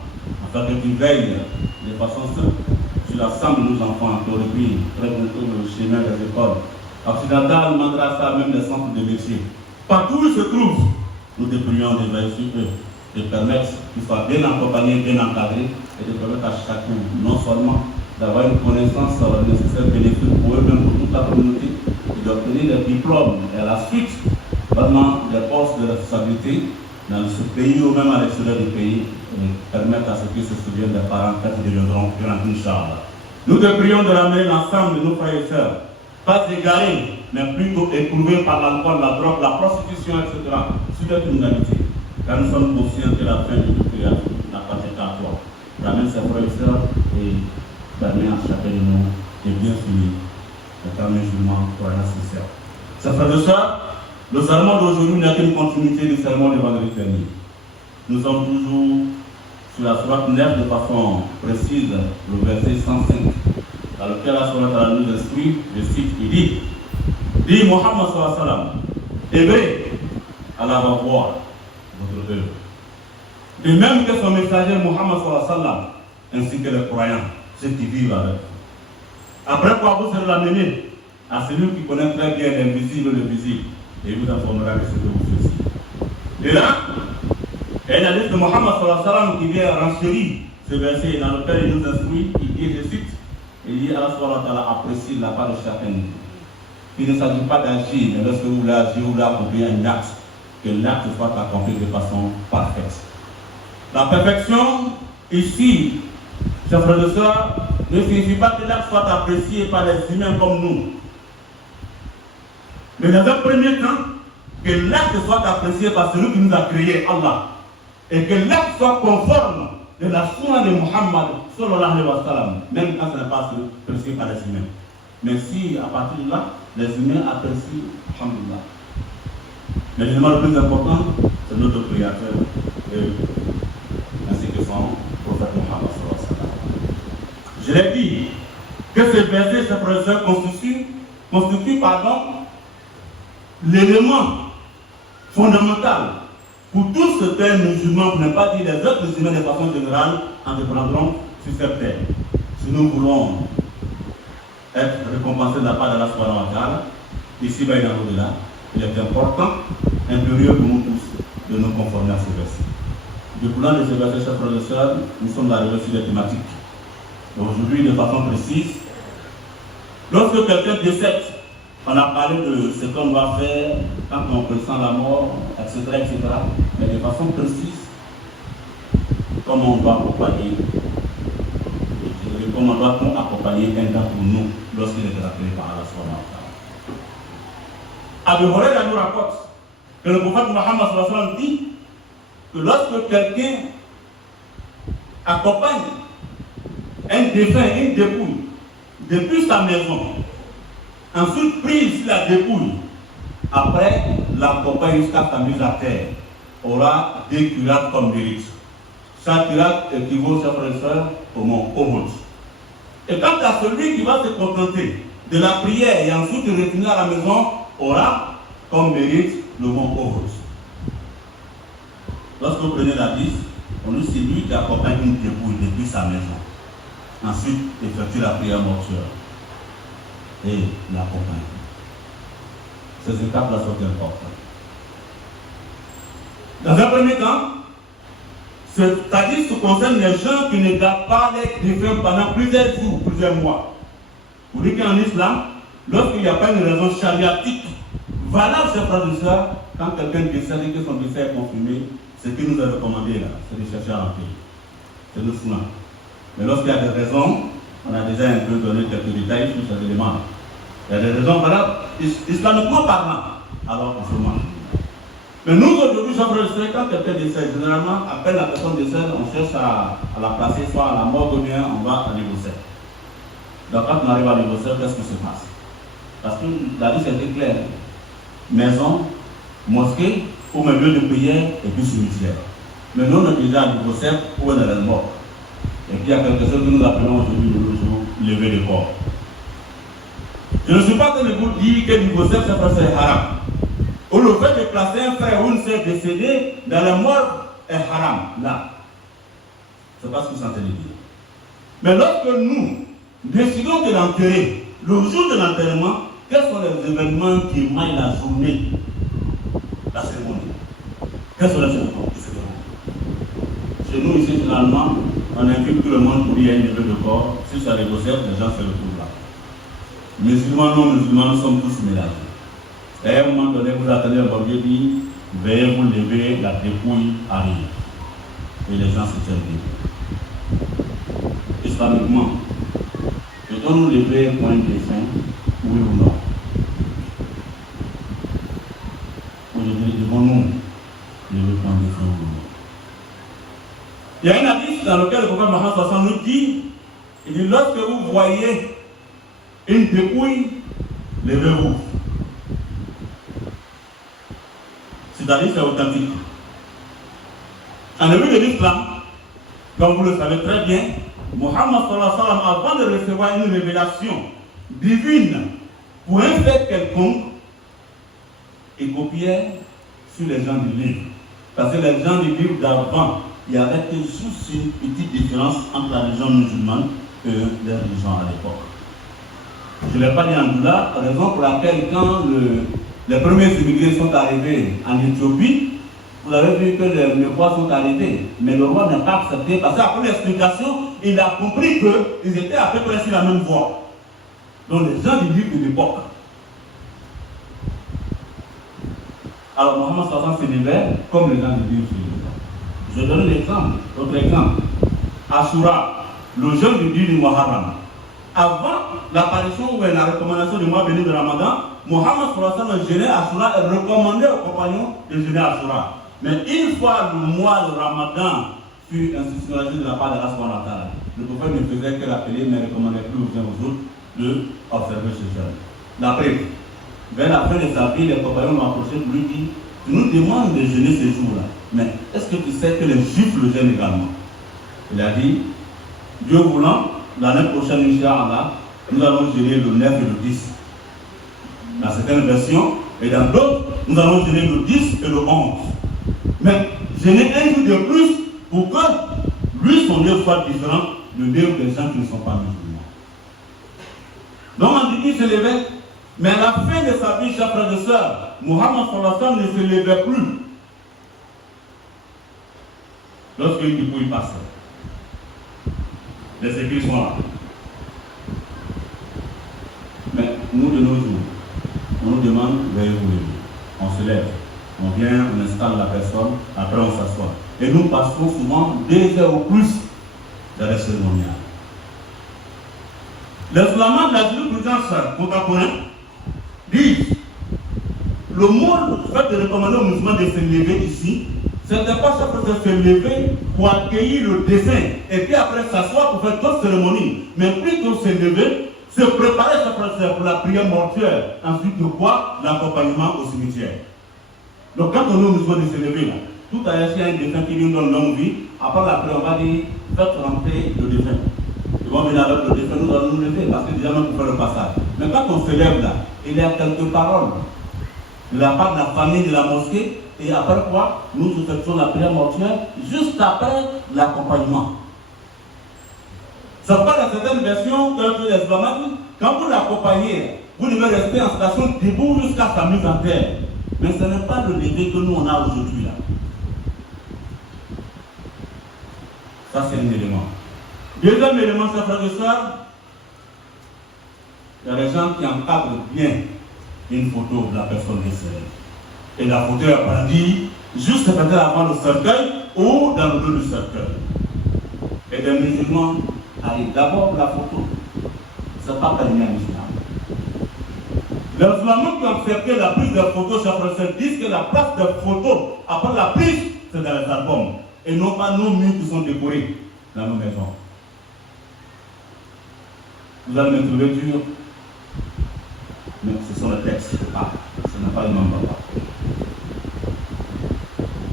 afin que tu veilles de façon simple sur l'ensemble de nos enfants qui ont repris très bientôt le chemin des écoles occidentales, madrasa, même les centres de métier. Partout où ils se trouvent, nous te prions de veiller sur eux, de permettre qu'ils soient bien accompagnés, bien encadrés et de permettre à chacun non seulement d'avoir une connaissance nécessaire bénéfique pour eux-mêmes, pour toute la communauté, et d'obtenir des diplômes et à la suite, vraiment des postes de responsabilité dans ce pays ou même à l'extérieur du pays, et permettre à ceux qui se souviennent des parents quand ils deviendront grands, Inch'Allah. Nous te prions de ramener l'ensemble de nos frères et sœurs, pas égarés, mais plutôt éprouvés par l'alcool, la drogue, la prostitution, etc., sur la criminalité. Car nous sommes conscients que la fin de toute créature n'a pas été à toi. Ramène ses frères et sœurs et permet à chacun de nous de bien finir le temps musulman pour un sincère. Ses frères et sœurs, le sermon d'aujourd'hui n'est qu'une continuité du sermon de vendredi dernier. Nous sommes toujours sur la sourate 9 de façon précise, le verset 105, dans lequel la sourate nous instruit, je cite, il dit Muhammad sallallahu alayhi wa sallam, Hébreu, Allah va voir votre œuvre. De même que son messager Muhammad sallallahu alayhi wa sallam, ainsi que les croyants, ceux qui vivent avec. Après quoi vous serez l'amener à celui qui connaît très bien l'invisible et le visible, et il vous informera de ce que vous faites. Et là, il y a de Muhammad sallallahu alayhi wa sallam qui vient renchérir ce verset dans lequel il nous instruit, il dit, je cite, il dit Allah subhanahu wa ta'ala apprécie la part de chacun de nous. Il ne s'agit pas d'agir, mais lorsque vous voulez agir, vous voulez accomplir un acte, que l'acte soit accompli de façon parfaite. La perfection, ici, chers frères et sœurs, ne signifie pas que l'acte soit apprécié par les humains comme nous. Mais dans un premier temps, que l'acte soit apprécié par celui qui nous a créé, Allah. Et que l'acte soit conforme de la sunna de Muhammad, sallallahu alayhi wa sallam, même quand ce n'est pas apprécié par les humains. Mais si, à partir de là, les humains apprécient, alhamdulillah. Mais l'élément le plus important, c'est notre créateur, ainsi que son prophète Muhammad, sallallahu alayhi wa sallam. Je l'ai dit, que ces versets, ces professeurs constituent l'élément fondamental pour tout ce qu'un musulman, pour ne pas dire les autres musulmans de façon générale, entreprendront sur cette terre. Si nous voulons être récompensés de la part de la subhanahu wa ta'ala, ici bas et dans l'au-delà, il est important, impérieux pour nous tous, de nous conformer à ces versets. Découlant de ces versets, chers frères et sœurs, nous sommes arrivés sur des thématiques. Aujourd'hui, de façon précise, lorsque quelqu'un décède, on a parlé de ce qu'on va faire quand on ressent la mort, etc., etc. Mais de façon précise, comment on doit accompagner, comment doit-on accompagner un gars pour nous lorsqu'il est appelé par Allah subhanahu wa ta'ala. Abu Huraira nous rapporte que le prophète Muhammad sallallahu alayhi wa sallam dit que lorsque quelqu'un accompagne un défunt, une dépouille, depuis sa maison, ensuite prise la dépouille, après l'accompagne jusqu'à sa mise à terre, aura des curats comme mérite. Chaque curat équivaut, chers frères et sœurs, au mont Uhud. Et quant à celui qui va se contenter de la prière et ensuite retourner à la maison, aura comme mérite le mont Uhud. Lorsque vous prenez la liste, on dit c'est lui qui accompagne une dépouille depuis sa maison. Ensuite, effectue la prière mortuaire et l'accompagne. Ces étapes-là sont importantes. Dans un premier temps, c'est-à-dire ce concerne les gens qui ne gardent pas les défunts pendant plusieurs jours, plusieurs mois. Vous dites qu'en islam, lorsqu'il n'y a pas une raison chariatique valable, chers frères et sœurs, quand quelqu'un décède et que son décès est confirmé, ce qui nous est recommandé là, c'est de chercher à remplir. C'est le soin. Mais lorsqu'il y a des raisons, on a déjà un peu donné quelques détails sur ces éléments. Il y a des raisons valables, islamiquement parlant, alors on se mange. Mais nous aujourd'hui, chers frères et sœurs, quand quelqu'un décède, généralement, après la personne décède, on cherche à la placer soit à la morgue ou bien on va à l'ivocère. Donc quand on arrive à l'ivocère, qu'est-ce qui se passe? Parce que la liste était claire. Maison, mosquée, ou même lieu de prière et puis cimetière. Mais nous, on est déjà à l'ivocère ou on est dans le mort. Et puis il y a quelque chose que nous appelons aujourd'hui le jour lever le corps. Je ne suis pas en train de vous dire que l'ivocère c'est haram. Ou le fait de placer un frère ou une sœur décédé dans la mort est haram. Là. C'est pas ce que je suis en train de dire. Mais lorsque nous décidons de l'enterrer, le jour de l'enterrement, quels sont les événements qui maillent la journée, la cérémonie? Quels sont les événements? Chez nous, ici, finalement, on invite tout le monde pour dire une levée de corps. Si ça les gossette, les gens se retrouvent là. Musulmans, non musulmans, nous sommes tous mélangés. Et à un moment donné, vous attendez un bon Dieu dit, veuillez vous lever, la dépouille arrive. Et les gens se tiennent debout. Islamiquement, peut-on nous lever pour un défunt, oui ou non? Aujourd'hui, devons-nous lever pour un défunt, oui ou non? Il y a un hadith dans lequel le prophète Mohammed nous dit, il dit, lorsque vous voyez une dépouille, levez-vous. C'est-à-dire c'est authentique. En début de l'islam, comme vous le savez très bien, Mohammed avant de recevoir une révélation divine pour un fait quelconque, il copiait sur les gens du livre. Parce que les gens du livre d'avant, il y avait juste une petite différence entre la religion musulmane et les religions à l'époque. Je ne l'ai pas dit en doula, raison pour laquelle quand les premiers immigrés sont arrivés en Éthiopie, vous avez vu que les rois sont arrivés, mais le roi n'a pas accepté parce qu'après l'explication, il a compris qu'ils étaient à peu près sur la même voie. Donc les gens du livre de l'époque. Alors Mohammed Sallallahu se levait comme les gens du livre se levaient. Je donne l'exemple, autre exemple. Ashura, le jeûne du dieu du Muharram. Avant l'apparition ou la recommandation du mois béni de Ramadan, Mohammed Sallallahu jeûnait Ashura et recommandait aux compagnons de jeûner Ashura. Mais une fois le mois de Ramadan fut institutionnalisé de la part de Allah subhanahu wa ta'ala, le prophète ne faisait que l'appeler, mais ne recommandait plus aux uns aux autres d'observer ce jeûne. D'après, vers la fin de sa vie, les compagnons l'ont approché pour lui dire, tu nous demandes de jeûner ces jours-là, mais est-ce que tu sais que les Juifs le jeûnent également? Il a dit, Dieu voulant, l'année prochaine, Inch'Allah, nous allons jeûner le 9 et le 10. Dans certaines versions, et dans d'autres, nous allons jeûner le 10 et le 11. Mais jeûner un jour de plus pour que lui, son Dieu soit différent de Dieu des gens qui ne sont pas musulmans. Donc on dit qu'il se levait, mais à la fin de sa vie, chers frères et sœurs, Mohammed sallallahu ne se levait plus. Lorsqu'une dépouille passait. Les écrits sont là. Mais nous, de nos jours, on nous demande, veuillez-vous lever. On se lève. On vient, on installe la personne, après on s'assoit. Et nous passons souvent 2 heures ou plus dans les cérémoniales. Les flamands de la jurisprudence contemporaine disent le mot, le fait de recommander aux musulmans de se lever ici, ce n'est pas ça pour se lever pour accueillir le défunt et puis après s'asseoir pour faire d'autres cérémonies, mais plutôt se lever, se préparer pour la prière mortuaire, ensuite de quoi l'accompagnement au cimetière. Donc quand on est au musulman de se lever là, tout à l'heure, s'il y a un défunt qui nous donne longue vie, après la prière, on va dire faites rentrer le défunt. Ils vont venir avec le défunt, nous allons nous lever parce que déjà même pour faire le passage. Mais quand on se lève là, il y a quelques paroles de la part de la famille de la mosquée, et après quoi, nous effectuons la prière mortuaire juste après l'accompagnement. Ça parle dans certaines versions que les islamiques, quand vous l'accompagnez, vous devez rester en station debout jusqu'à sa mise en terre. Mais ce n'est pas le lever que nous on a aujourd'hui là. Ça c'est un élément. Deuxième élément, chers frères et sœurs, il y a des gens qui encadrent bien une photo de la personne décédée. Et la photo est brandie juste peut-être avant le cercueil ou dans le dos du cercueil. Et les musulmans arrivent d'abord la photo. Ce n'est pas permis à l'islam. Les musulmans qui ont accepté la prise de photos, chers disent que la place de photos après la prise, c'est dans les albums. Et non pas nos murs qui sont décorés dans nos maisons. Vous allez me trouver dur, mais ce sont les textes. Ah, ce n'est pas le même papa.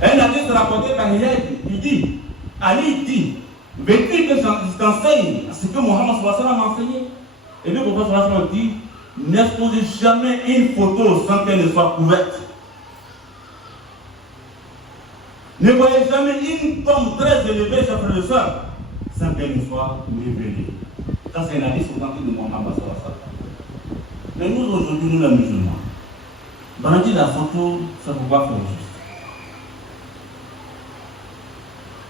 Un hadith raconté par Hiyad, il dit, Ali dit, veux-tu que je t'enseigne ce que Mohammed m'a enseigné? Et le prophète dit, n'exposez jamais une photo sans qu'elle ne soit couverte. Ne voyez jamais une tombe très élevée, chers frères et sœurs, sans qu'elle ne soit révélée. Ça, c'est un hadith authentique de Mohammed. Mais nous, aujourd'hui, nous, les musulmans, brandir la photo, ça ne peut pas faire juste.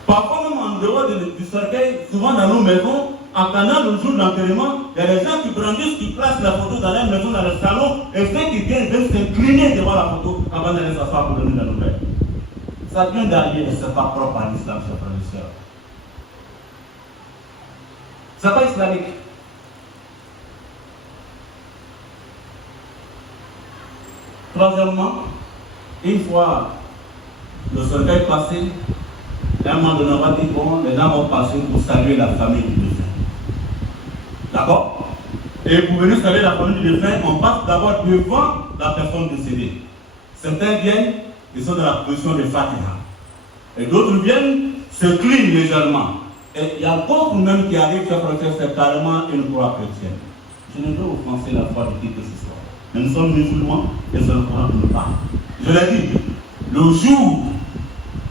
Parfois, même en dehors du cercueil, souvent dans nos maisons, en attendant le jour de l'enterrement, il y a des gens qui brandissent, qui placent la photo dans leur maison, dans le salon, et ceux qui viennent s'incliner devant la photo avant d'aller s'asseoir pour donner la nouvelle. Ça vient d'arriver et ce n'est pas propre à l'islam, chers frères et sœurs. Ce n'est pas islamique. Troisièmement, une fois le cercueil passé, un moment donné, on va dire bon, les gens vont passer pour saluer la famille du défunt. D'accord? Et pour venir saluer la famille du défunt, on passe d'abord devant la personne décédée. Certains viennent, ils sont dans la position de Fatiha. Et d'autres viennent, se clinent légèrement. Et il y a d'autres même qui arrivent, c'est carrément une croix chrétienne. Je ne veux offenser la foi de qui que ce soit. Mais nous sommes musulmans et c'est le Coran qui nous parle. Je l'ai dit, le jour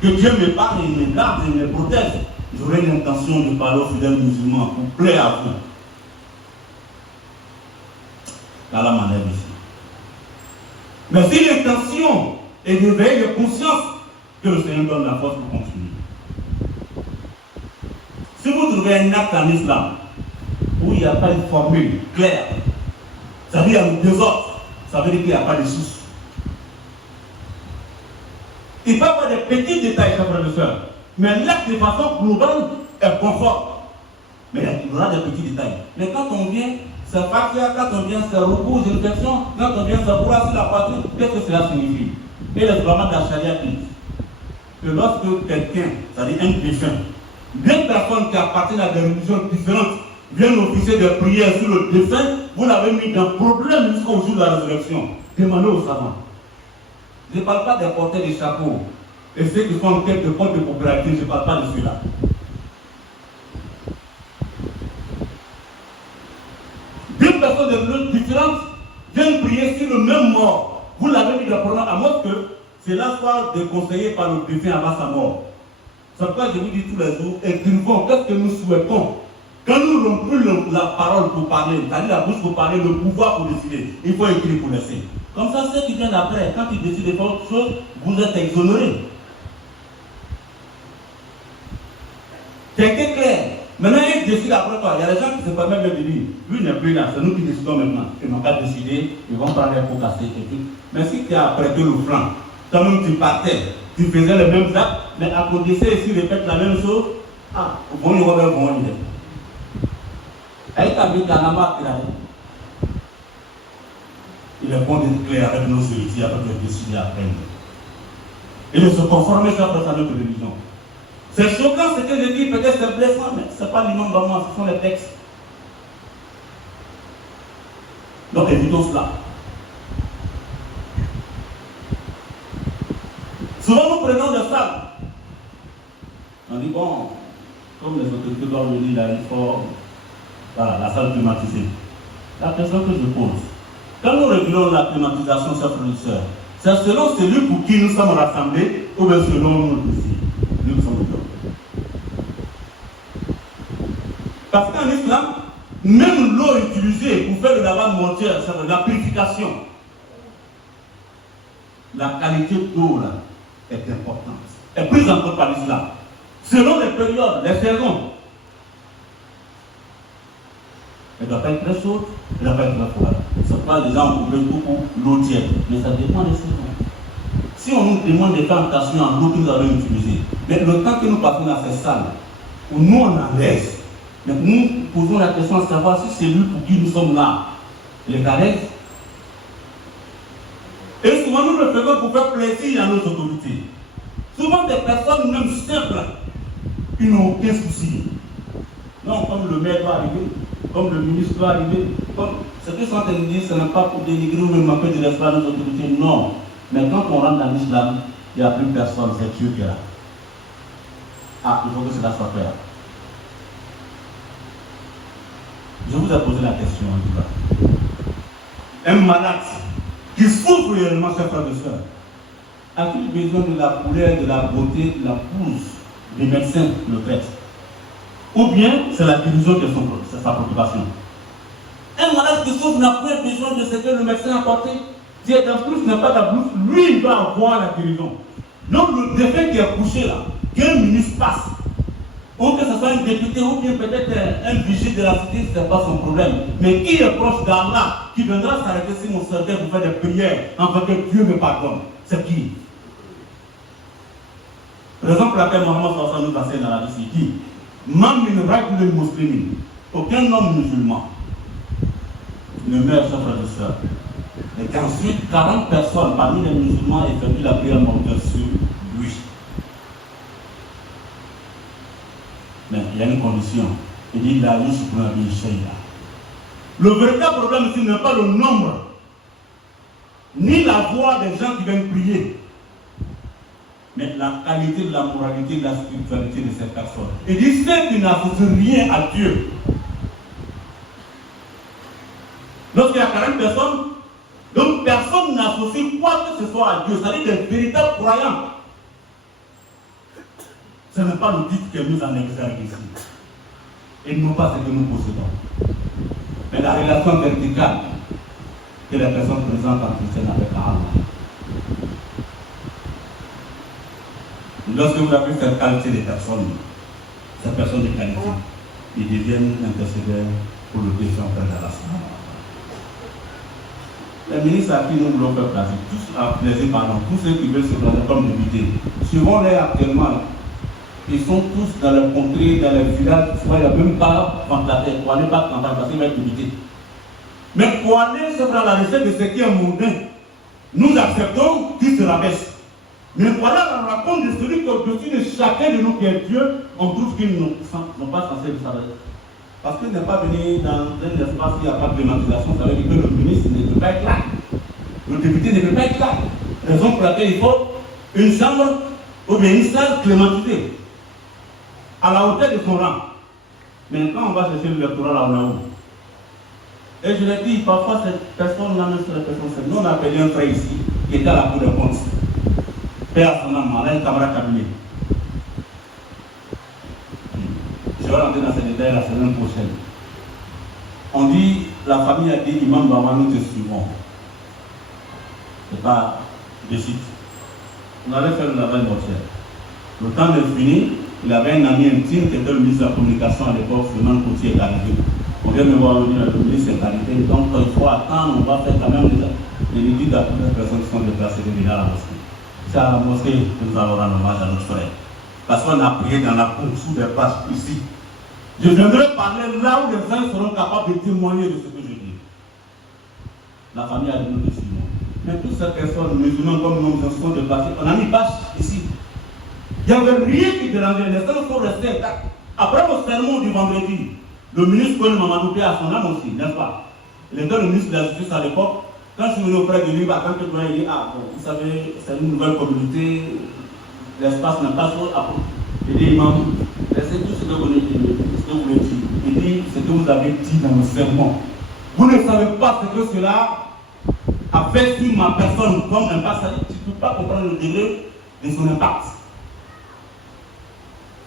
que Dieu me parle, il me garde, il me protège, j'aurai l'intention de parler aux fidèles musulmans pour plaire à vous. Dans la manière ici. Mais si l'intention est de veiller de conscience, que le Seigneur donne la force pour continuer. Si vous trouvez un acte en islam où il n'y a pas une formule claire, ça veut dire qu'il y a un désordre, ça veut dire qu'il n'y a pas de source. Il peut y avoir des petits détails, chers frères et sœurs, mais l'acte de façon globale est conforme. Mais il y aura des petits détails. Mais quand on vient, c'est fatia, quand on vient, c'est repos, réflexion, quand on vient, c'est bras sur la poitrine, qu'est-ce que cela signifie? Et les vraiment de la charia disent que lorsque quelqu'un, c'est-à-dire un défunt, deux personnes qui appartiennent à des religions différentes viennent officier des prières sur le défunt, vous l'avez mis dans problème jusqu'au jour de la résurrection. Demandez aux savants. Je ne parle pas des porteurs des chapeaux et ceux qui font en quête de compte de popularité, je ne parle pas de ceux-là. Deux personnes de religions différentes viennent prier sur le même mort. Vous l'avez mis dans problème à mort que c'est la soit déconseillé par le défunt avant sa mort. C'est pourquoi je vous dis tous les jours, écrivons, qu'est-ce que nous souhaitons? Quand nous n'avons plus la parole pour parler, c'est-à-dire la bouche pour parler, le pouvoir pour décider, il faut écrire pour laisser. Comme ça, ceux qui viennent après, quand ils décident de faire autre chose, vous êtes exonérés. C'est clair. Maintenant, ils décident après quoi? Il y a des gens qui se permettent de dire, lui n'est plus là, c'est nous qui décidons maintenant. Ils n'ont pas décidé, ils vont prendre les pots cassés et tout. Mais si tu as prêté le franc, toi-même tu partais, tu faisais les mêmes actes, mais à côté de s'ils répètent la même chose, ah, bon, il va bien bon, il est. Il est bon d'être clair avec nos héritiers, avec les décidés après nous. Et de se conformer à notre religion. C'est choquant ce que je dis, peut-être c'est blessant, mais ce n'est pas l'imam d'Allah, ce sont les textes. Donc évitons cela. Souvent nous prenons des salles. On dit bon, comme les autorités doivent venir là, il faut la salle climatisée. La question que je pose, quand nous régulons la climatisation, chers frères et sœurs, c'est selon celui pour qui nous sommes rassemblés ou bien selon nous ici. Nous sommes dedans. Parce qu'en islam, même l'eau utilisée pour faire le lavage mortuaire, c'est la purification. La qualité d'eau là est importante. Et plus encore par l'islam. Selon les périodes, les saisons. Elle ne doit pas être très chaude, elle ne doit pas être très froide. C'est pourquoi les gens ont coupé beaucoup l'eau tiède. Mais ça dépend des saisons. Si on nous demande de faire attention à l'eau que nous allons utiliser, mais le temps que nous passons dans ces salles, où nous on en laisse, mais nous posons la question de savoir si c'est lui pour qui nous sommes là. Les caresses. Et souvent nous le faisons pour faire plaisir à nos autorités. Souvent des personnes même simples, qui n'ont aucun souci. Non, comme le maire va arriver, comme le ministre va arriver, comme ce que sont en train de dire, ce n'est pas pour dénigrer ou même manquer de l'espoir à nos autorités, non. Mais quand on rentre dans l'islam, il n'y a plus personne, c'est Dieu qui est là. Ah, il faut que cela soit clair. Je vous ai posé la question en tout cas. Un malade qui souffre réellement, chers frères et sœurs, a-t-il besoin de la couleur, de la beauté, de la pousse des médecins le traitent? Ou bien c'est la guérison qui est sa préoccupation? Un malade qui souffre n'a pas besoin de ce que le médecin a apporté. Si en plus n'a pas de blouse, lui il va avoir la guérison. Donc le défunt qui est couché là, qu'un ministre passe, ou que ce soit un député, ou bien peut-être un vigile de la cité, ce n'est pas son problème. Mais qui est proche d'Allah, qui viendra s'arrêter sur mon cercueil pour faire des prières, afin que Dieu me pardonne? C'est qui? Raison pour laquelle Mohammed nous enseigne dans la vie, il dit Man min rajulin muslimin, aucun homme musulman ne meurt sans frère de soeur. Et qu'ensuite 40 personnes parmi les musulmans aient fait la prière mortelle sur lui. Mais il y a une condition. Il dit la louche pour la vie. Le véritable problème ici n'est pas le nombre, ni la voix des gens qui viennent prier, mais la qualité de la moralité, de la spiritualité de cette personne. Il dit ceux qui n'associent rien à Dieu. Lorsqu'il y a 40 personnes, donc personne n'associe quoi que ce soit à Dieu, c'est-à-dire des véritables croyants. Ce n'est pas le titre qui est mis en exergue ici. Et non pas ce que nous possédons. Mais la relation verticale que les personnes présentent en chrétien avec Allah. Lorsque vous avez cette qualité de personnes, cette personne de qualité, ils deviennent intercédeurs pour le défunt Père d'Allah. Les ministres à qui nous voulons faire placer, tous à plaisir, pardon, tous ceux qui veulent se placer comme députés, suivons-les actuellement, ils sont tous dans les contrées, dans les villages, il n'y a même pas ventilateur, pour aller pas campagne, parce qu'ils vont être députés. Mais pour aller se faire la recette de ce qui est mondain, nous acceptons qu'ils se rabaissent. Mais voilà la rencontre de celui qui est au-dessus de chacun de nous qui est Dieu, on trouve qu'ils n'ont pas censé le savoir. Parce qu'il n'est pas venu dans un espace où il n'y a pas de climatisation, ça veut dire que le ministre ne peut pas être là. Le député ne peut pas être là. Raison pour laquelle il faut une chambre ou bien une salle climatisée, à la hauteur de son rang. Mais quand on va chercher l'électorat là, on est où? Et je l'ai dit, parfois cette personne-là, même sur la personne, nous on a appelé un frère ici, qui était à la cour de compte. Père son âme, là, un camarade cabinet. Je vais rentrer dans ces détails la semaine prochaine. On dit, la famille a dit, Imam Baba, nous te suivons. C'est pas de suite. On allait faire le lavage mortuaire. Le temps de finir, il avait un ami intime qui était le ministre de la communication à l'époque, Fernand Coutier est arrivé. On vient me voir venir, le ministre est arrivé. Donc il faut attendre, on va faire quand même des visites à toutes les personnes qui sont déplacées de venir à la mosquée. C'est à la mosquée que nous allons rendre hommage à notre frère. Parce qu'on a prié dans la cour, sous des pages ici. Je viendrai parler là où les gens seront capables de témoigner de ce que je dis. La famille a dit nous de Simon. Mais toutes ces personnes musulmanes comme nous sont déplacés, on a mis pages ici. Il n'y avait rien qui dérangeait, les gens sont restés intacts. Après le sermon du vendredi, le ministre Paul Mamadou Pé a son âme aussi, n'est-ce pas? Il était le ministre de la Justice à l'époque. Quand je suis venu auprès de lui, quand il dit, ah bon, vous savez, c'est une nouvelle communauté, l'espace n'est pas trop. Il dit, Imam, c'est tout ce que vous voulez dire. Il dit, ce que vous avez dit dans le sermon. Vous ne savez pas ce que cela a fait sur ma personne comme impact. Tu ne peux pas comprendre le degré de son impact.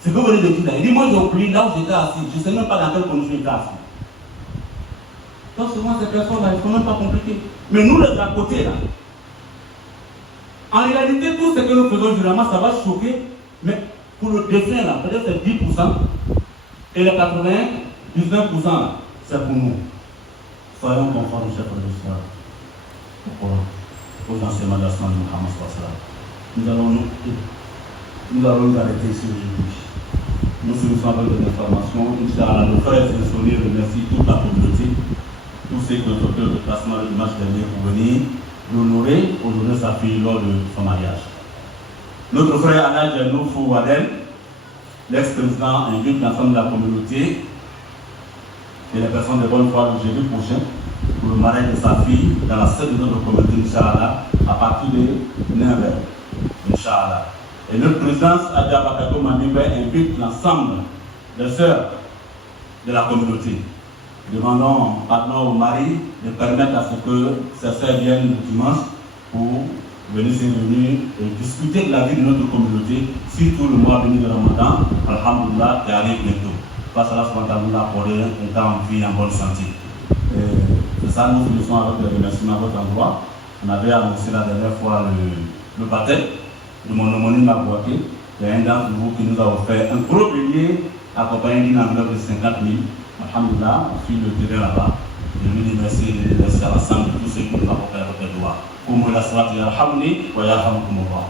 Ce que vous voulez dire là. Il dit, moi j'ai oublié là où j'étais assis. Je ne sais même pas dans quelle condition j'étais assis. Donc souvent ces personnes-là, ils ne sont même pas compliquées. Mais nous, les à côté là, en réalité, tout ce que nous faisons généralement, ça va choquer. Mais pour le défunt là, peut-être c'est 10%. Et les 80, 19% là. c'est pour nous. Soyons conformes, chers frères et sœurs, au Coran, aux enseignements de la Sunna de Muhammad sallallahu alayhi wa sallam. Nous allons nous arrêter ici aujourd'hui. Nous finissons avec des informations. Inch'Allah, nos frères et sœurs remercie toute la communauté, tous ceux qui ont fait le déplacement le dimanche dernier pour venir l'honorer, honorer sa fille lors de son mariage. Notre frère Alhaji Noufou Wadel, l'ex-président, invite l'ensemble de la communauté et les personnes de bonne foi le jeudi prochain pour le mariage de sa fille dans la salle de notre communauté, Inch'Allah, à partir de 9h. Inch'Allah. Et notre présidence, Adja Bakato Manibé, invite l'ensemble des sœurs de la communauté. Demandons maintenant au mari de permettre à ce que ces sœurs viennent le dimanche pour venir se réunir et discuter de la vie de notre communauté, surtout le mois venu de Ramadan, Alhamdulillah, qui arrive bientôt. Face à la subhanahu pour un temps en vie en bonne santé. C'est ça, nous finissons avec des remerciements à votre endroit. On avait annoncé la dernière fois le baptême de mon homonyme à Boaké. Il y a un d'entre vous qui nous a offert un gros bélier accompagné d'une enveloppe de 50 000. Alhamdulillah, on suit le terrain là-bas. Je lui remercie à l'ensemble de tous ceux qui nous ont apporté à votre doigt. Comme la salat yarhamni wa yarhamkumullah.